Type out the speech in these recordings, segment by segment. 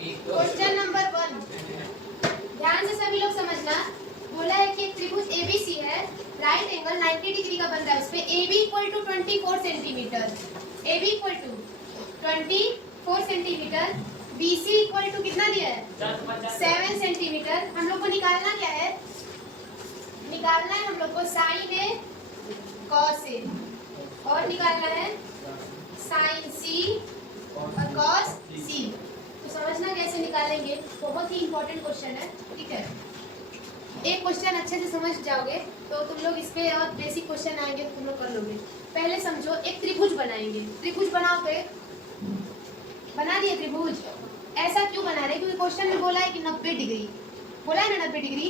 Question number 1, ध्यान से सभी लोग समझना। बोला है कि एक त्रिभुज एबीसी है, राइट एंगल 90 डिग्री का बन रहा है, उस पे AB equal to 24 centimetre, AB equal to 24 centimetre, BC equal to कितना दिया है 7 सेंटीमीटर। हम लोग को निकालना क्या है, निकालना है हम लोग को साइन ए कॉस ए, और निकालना है साइन सी और कॉस सी। तो समझना कैसे निकालेंगे, बहुत ही इंपॉर्टेंट क्वेश्चन है, ठीक है। एक क्वेश्चन अच्छे से समझ जाओगे तो तुम लोग इस पे और बेसिक क्वेश्चन आएंगे तो तुम लोग कर लोगे। पहले समझो, एक त्रिभुज बनाएंगे, त्रिभुज बनाओ पे बना दिए त्रिभुज। ऐसा क्यों बना रहे, क्योंकि क्वेश्चन में बोला है कि 90 डिग्री, बोला है ना 90 डिग्री,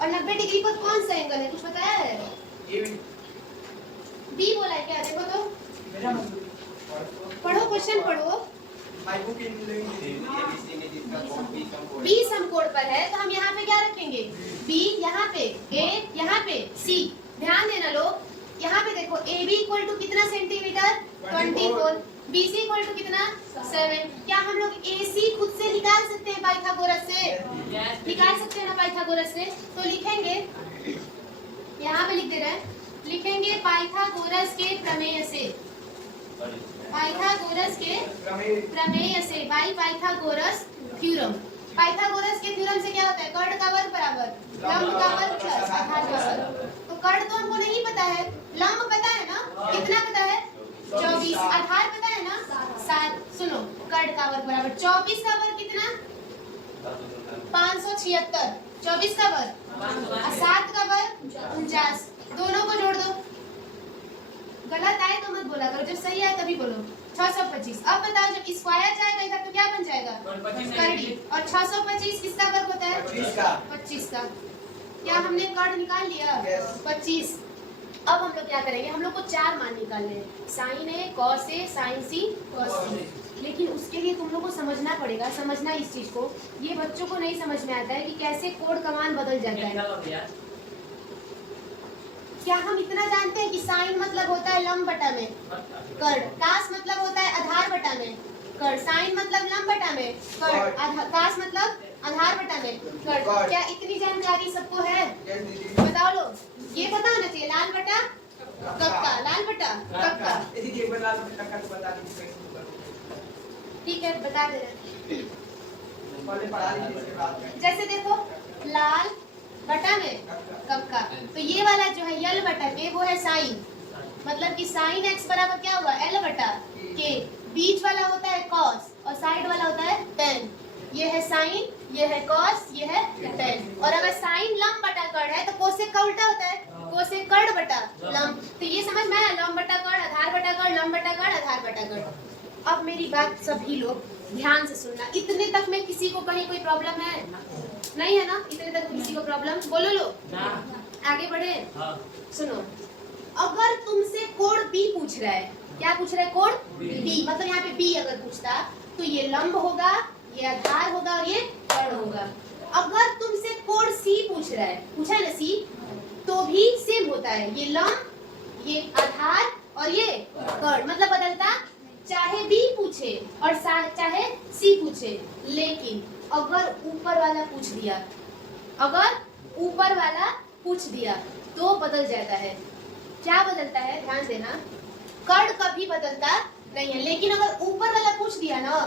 और 90 डिग्री पर कौन सा एंगल है, कुछ बताया है? बी बोला है क्या, देखो तो पढ़ो, क्वेश्चन पढ़ो। बी समकोण पर है तो हम यहाँ पे क्या रखेंगे, बी यहाँ पे, ए यहाँ पे, सी। ध्यान देना लोग, यहाँ पे देखो AB इक्वल टू कितना सेंटीमीटर 24, BC इक्वल टू कितना 7। क्या हम लोग AC खुद से निकाल सकते हैं पाइथागोरस से? निकाल सकते हैं ना पाइथागोरस से। तो लिखेंगे, यहाँ पे लिख दे रहे हैं, लिखेंगे पाइथागोरस के प्रमेय से, पाइथागोरस के प्रमेय से, बाई पाइथागोरस थ्योरम। पाइथागोरस के थ्योरम से क्या होता है, कर्ण का वर्ग बराबर लंब का वर्ग प्लस आधार का वर्ग। तो कर्ण तो हमको नहीं पता है, लंब पता है ना, कितना पता है 24, आधार पता है ना 7। सुनो, कर्ण का वर्ग बराबर 24 का वर्ग कितना 576, 24 का वर्ग 7 का वर्ग 49, दोनों को जोड़ दो। गलत आए तो मत बोला करो, जब सही आए तभी बोलो। 625। अब बताओ, जब स्क्वायर जाएगा इधर तो क्या बन जाएगा कर्णी, और 625 किसका वर्ग होता है 25 का। क्या हमने कर्ण निकाल लिया 25। अब हम लोग क्या करेंगे, हम लोग को 4 मान निकालने हैं, sign A cos A sign C cos सी। लेकिन उसके लिए तुम लोग को समझना पड़ेगा, समझना इस चीज को, ये बच्चों को नहीं समझ में आता है कि कैसे कोण का मान बदल जाता है। क्या हम इतना जानते हैं कि साइन मतलब होता है लंब बटा में कर्ण, कास मतलब होता है आधार बटा में कर्ण, साइन मतलब लंब बटा में कर्ण, कास मतलब आधार बटा में कर्ण। क्या इतनी जानकारी सबको है? बताओ लोग, ये पता होना चाहिए, लाल बटा कक्का, लाल बटा कक्का। ठीक है, बता दे रहे। जैसे देखो, लाल बटा में कक्का, तो ये वाला जो है यल बटा के वो है साइन, मतलब कि साइन x बराबर क्या हुआ l बटा के। बीच वाला होता है कॉस और साइड वाला होता है टेन। ये है साइन, ये है कॉस, ये है टेन। और अगर साइन लंब बटा कर्ण है तो कोसेक का उल्टा होता है, कोसेक कर्ण बटा लंब। तो ये समझ में आया, लंब बटा कर्ण, आधार बटा कर्ण, लंब बटा कर्ण, आधार बटा कर्ण। अब मेरी बात सभी लोग ध्यान से सुनना, इतने तक में किसी को कहीं कोई प्रॉब्लम है? नहीं है ना, इतने तक किसी को प्रॉब्लम? बोलो लो, आगे बढ़े। सुनो, अगर तुमसे कोण B पूछ रहा है, क्या पूछ रहा है, कोण B, मतलब यहाँ पे B अगर पूछता तो ये लंब होगा, ये आधार होगा और ये कर्ण होगा। अगर तुमसे कोण C पूछ रहा है, पूछा है ना C, तो भी सेम होता है, ये लंब, ये आधार और ये कर्ण, मतलब बदलता, चाहे B पूछे और चाहे C पूछे। लेकिन अगर ऊपर वाला पूछ दिया, अगर ऊपर वाला पूछ दिया तो बदल जाता है। क्या बदलता है, ध्यान देना, कर्ण कभी बदलता नहीं है। लेकिन अगर ऊपर वाला पूछ दिया ना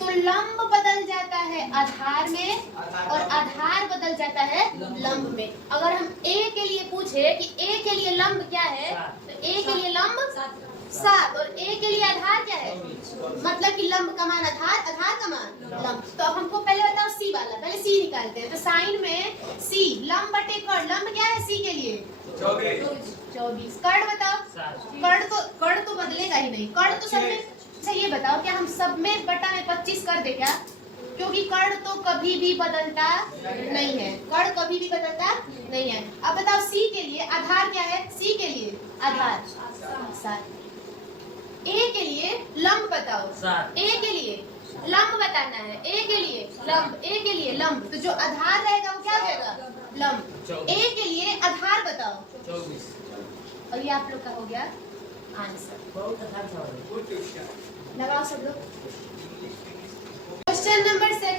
तो लंब बदल जाता है आधार में और आधार बदल जाता है लंब में। अगर हम A के लिए पूछे कि A के लिए लंब क्या है, तो A के लिए लंब 7 और A के लिए आधार क्या है, मतलब कि लंब का मान आधार, आधार का मान लंब। तो अब हमको पहले बताओ C वाला, पहले C निकालते हैं। तो साइन में C लंब बटे कर्ण, लंब क्या है C के लिए 24, कर्ण बताओ, कर्ण तो बदलेगा ही नहीं, कर्ण तो सब में। अच्छा ये बताओ, क्या हम सब में बटा में 25 कर दे क्या? क्योंकि कर्ण तो कभी भी बदलता नहीं है, कर्ण कभी भी बदलता नहीं है। अब बताओ C के लिए आधार क्या है, C के लिए आधार 7। A के लिए लंब बताओ, A के लिए लंब बताना है, A के लिए लंब, A के लिए लंब, तो जो आधार रहेगा वो क्या हो जाएगा लंब। A के लिए आधार बताओ 24, और ये आप लोग का हो गया आंसर। लगाओ सब लोग। क्वेश्चन नंबर 2,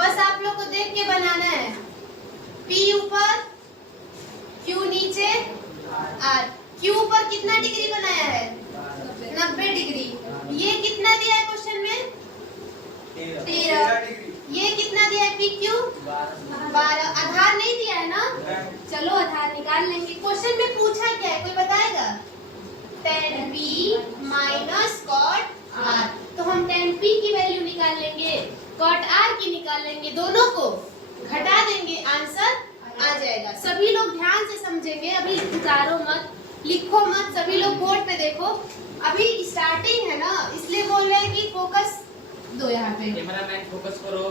बस आप लोग को देख के बनाना है। P ऊपर, Q नीचे, R। Q ऊपर कितना डिग्री बनाया है? 90 डिग्री। ये कितना दिया है क्वेश्चन में? 13। ये कितना दिया है PQ? 12। आधार नहीं दिया है ना? चलो आधार निकाल लेंगे। क्वेश्चन में पूछा क्या है, कोई बताएगा? tan P minus cot R। तो हम tan P की वैल्यू निकाल लेंगे, cot R की निकाल लेंगे, दोनों को घटा देंगे, आंसर आ जाएगा। सभी लोग ध्यान से समझेंगे, अभी उतारो मत, लिखो मत, सभी लोग बोर्ड पे देखो। अभी स्टार्टिंग है ना, इसलिए बोल रहे हैं कि फोकस दो यहाँ पे। कैमरामैन फोकस करो।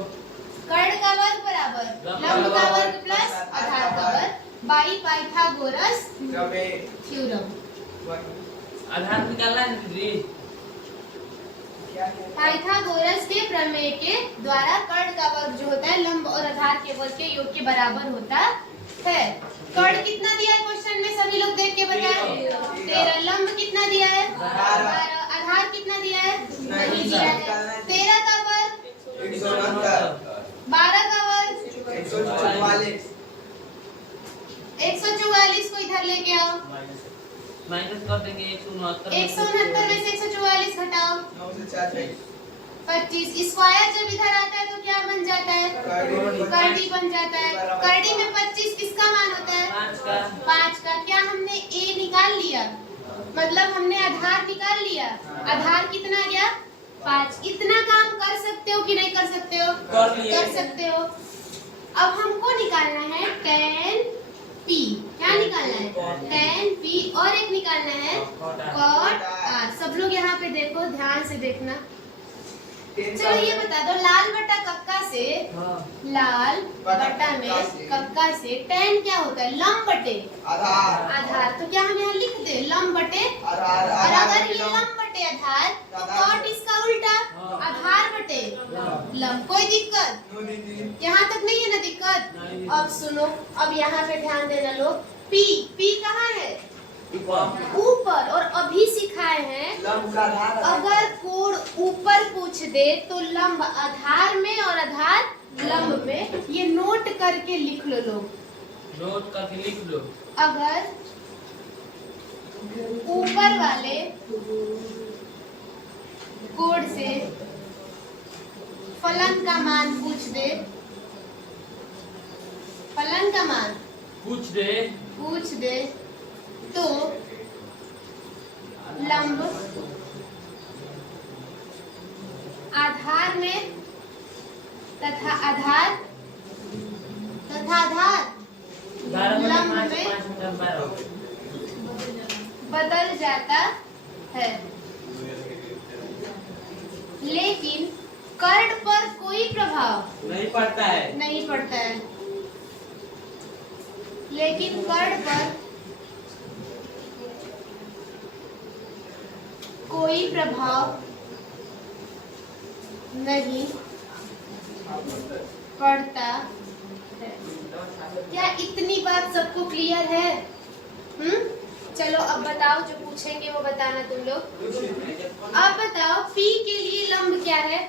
कर्ण का वर्ग बराबर लंब का वर्ग प्लस आधार का वर्ग बाई पाइथागोरस थ्योरम। आधार निकालना है दीदी। पाइथागोरस के प्रमेय के द्वारा कर्ण का वर्ग जो होता है लंब और आधार के वर्ग के योग के बराबर होता है। कर्ण कितना दिया है क्वेश्चन में, सभी लोग देख के बताएं। 13। लंब कितना दिया है? 12। आधार कितना दिया है? नहीं दिया है। 13 का वर्ग 12 का वर्ग 144 को इधर लेके आओ। माइनस कर देंगे 169। 169 में से 144 घटाओ 25। स्क्वायर जब इधर आता है तो क्या बन जाता है? कर्डी बन जाता है। कर्डी में 25 किसका मान होता है? 5 का। क्या हमने a निकाल लिया? मतलब हमने आधार निकाल लिया। आधार कितना गया? 5। इतना काम कर सकते हो कि नहीं कर सकते हो? कर सकते हो। अब हमको निकालना है tan P। क्या निकालना है? tan P। और एक निकालना है cot R। सब लोग यहाँ पे देखो, ध्यान से देखना। चलो ये बता दो, लाल बटा कक्का से लाल बटा में कक्का से tan क्या होता है? लंब बटे आधार। तो क्या हम यहाँ लिख दे लंब बटे? और अगर ये लंब बटे आधार तो cot इसका उल्टा आधार बटे लंब। कोई दिक्कत यहाँ तक नहीं है ना? दिक्कत। अब सुनो, अब यहाँ पे ध्यान देना लोग। P कहाँ है? ऊपर। और अभी सिखाए हैं अगर कोण ऊपर पूछ दे तो लंब आधार में और आधार लंब में। ये नोट करके लिख लो लोग, नोट करके लिख लो। अगर ऊपर वाले कोण से फलन का मान पूछ दे, फलन का मान पूछ दे तो लंब आधार में तथा आधार लंब में बदल जाता है। लेकिन कर्ण पर कोई प्रभाव नहीं पड़ता है। लेकिन कर्ण पर कोई प्रभाव नहीं पड़ता है। क्या इतनी बात सबको क्लियर है? चलो अब बताओ, जो पूछेंगे वो बताना तुम लोग। अब बताओ P के लिए लंब क्या है?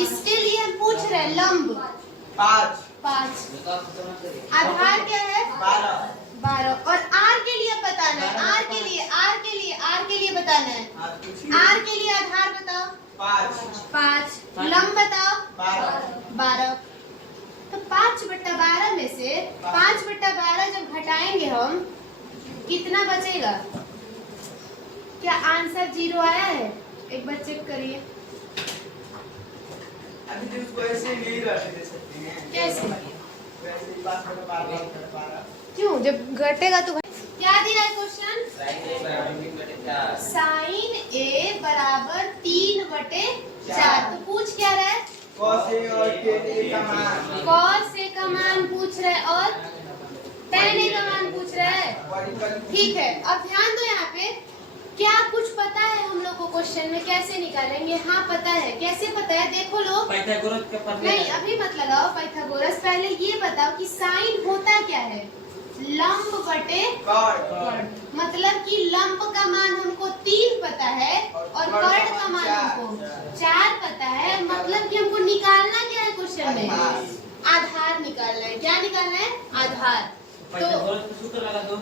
इसके लिए हम पूछ रहे हैं लंब 5। आधार क्या है? 12। और R के लिए बताना है। R के लिए बताना है। R के लिए आधार बताओ 5। लंब बताओ 12। तो 5/12 में से 5/12 जब घटाएंगे हम, कितना बचेगा? क्या आंसर 0 आया है? एक बार चेक करिए। अभी तो इसको ऐसे नहीं दे सकते हैं। कैसे? वैसे ही बात करो, बार-बार। क्यों? जब घटेगा तो क्या दिया है क्वेश्चन? साइन A बराबर 3/4। तो पूछ क्या रहा है? cos A और tan A का मान। cos A का मान पूछ रहा है और tan A का मान पूछ रहा है। ठीक है, अब ध्यान दो यहाँ पे। क्या कुछ पता है हम लोग को क्वेश्चन में कैसे निकालेंगे? हाँ पता है। कैसे पता है? देखो लोग। पाइथागोरस का प्रमेय। नहीं, अभी मत लगाओ पाइथागोरस। पहले ये बताओ कि साइन होता क्या है? लंब बटे कर्ण। मतलब कि लंब का मान हमको 3 पता है और कर्ण का मान हमको 4 पता है। मतलब कि हमको निकालना क्या है क्वेश्चन में? क्या निकालना है? आधार। पाइथागोरस का सूत्र लगा दो।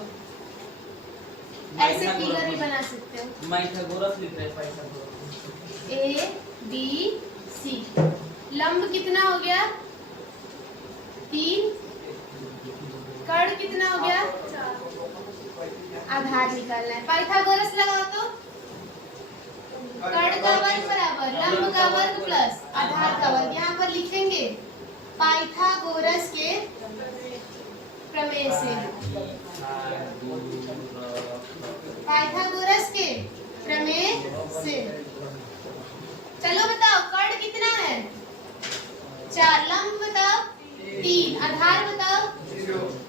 ऐसे फिगर भी बना सकते हो। पाइथागोरस लिख रहे हैं पाइथागोरस। A B C लंब कितना हो गया? 3। कर्ण कितना हो गया? आधार निकालना है। पाइथागोरस लगाओ तो कर्ण का वर्ग बराबर लंब का वर्ग प्लस आधार का वर्ग। यहाँ पर लिखेंगे पाइथागोरस के प्रमेय से। पाइथागोरस के प्रमेय से। चलो बताओ कर्ण कितना है? 4। लंब बताओ 3। आधार बताओ।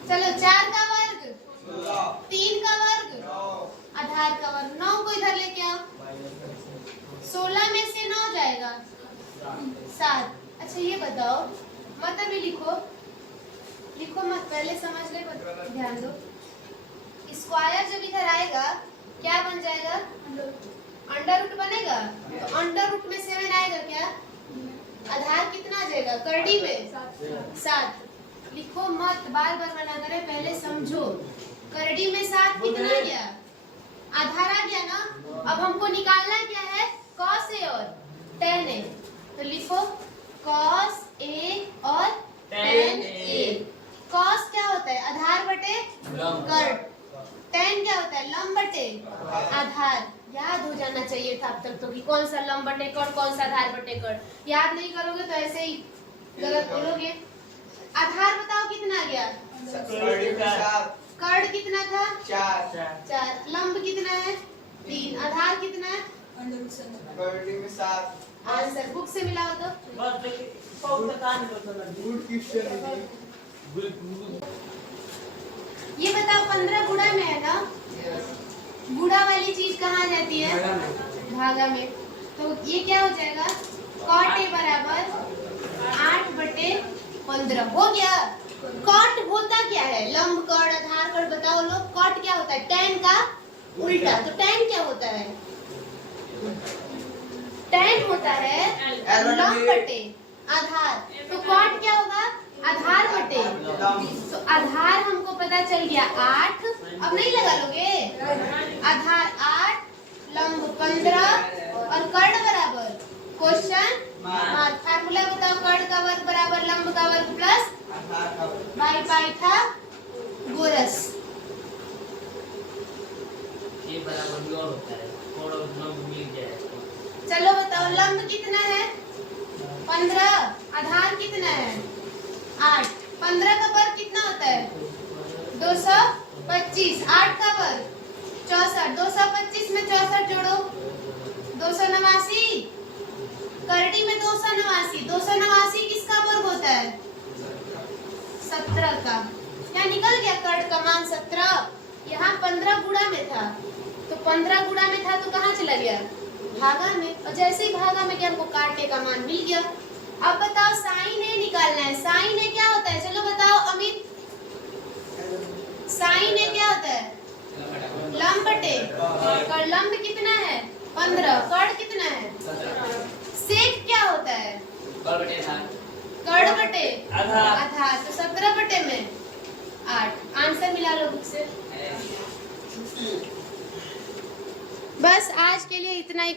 चलो 4 का वर्ग 3 का वर्ग आधार का वर्ग 9 को इधर लेके आओ। 16 में से 9 जाएगा 7। अच्छा ये बताओ मत अभी लिखो मत, पहले समझ ले, ध्यान दो। स्क्वायर जब इधर आएगा क्या बन जाएगा? अंडर रूट बनेगा। तो अंडर रूट में 7 आएगा क्या? आधार कितना आ जाएगा? करड़ी में 7। लिखो मत, बार बार मना करे, पहले समझो। करड़ी में 7 कितना आ गया? आधार आ गया ना। अब हमको निकालना क्या है? cos A और tan A। तो लिखो cos A और tan A। cos क्या होता है? आधार बटे कर्ण। tan क्या होता है? लंब बटे आधार। याद हो जाना चाहिए था अब तक तो कि कौन सा लंब बटे कर्ण, कौन सा आधार बटे कर्ण। याद नहीं करोगे तो ऐसे ही गलत बोलोगे। आधार बताओ कितना आ गया? कर्ण कितना था? 4। लंब कितना है? 3। आधार कितना है? करड़ी में 7। आंसर बुक से मिलाओ तो। बस देखिए बहुत बता नहीं तो गुड क्वेश्चन है। ये बताओ 15 गुणा में है ना? गुणा वाली चीज कहाँ जाती है? भागा में। तो ये क्या हो जाएगा? cot A बराबर 8/15 हो गया। cot होता क्या है? लंब कर्ण आधार कर्ण बताओ लोग। cot क्या होता है? tan का उल्टा। तो tan क्या होता है? tan होता है लंब बटे आधार। तो cot क्या होगा? आधार बटे। तो आधार हमको पता चल गया 8। अब नहीं लगा लोगे? आधार 8 लंब 15 और कर्ण बराबर क्वेश्चन मार्क। फार्मूला बताओ। कर्ण का वर्ग बराबर लंब का वर्ग प्लस बाई पाइथागोरस। ये बराबर भी और होता है थोड़ा लंब मिल जाएगा। चलो बताओ लंब कितना है? 15। आधार कितना है? 8। 15 का वर्ग कितना होता है? 225। 8 का वर्ग 64। 225 में 64 जोड़ो 289। करड़ी में 289। 289 किसका वर्ग होता है? 17 का। यहाँ निकल गया कर्ण का मान 17। यहाँ 15 गुणा में था तो 15 गुणा में था तो कहाँ चला गया? भागा में। और जैसे ही भागा में क्या हमको काटे का मान मिल गया। अब बताओ साइन ए निकालना है। साइन ए क्या होता है? चलो बताओ अमित। साइन ए क्या होता है? लंब बटे कर्ण। लंब कितना है? 15। कर्ण कितना है? सेक क्या होता है? कर्ण बटे आधार। तो 17 में 8। आंसर मिला लो बुक से। बस आज के लिए इतना ही।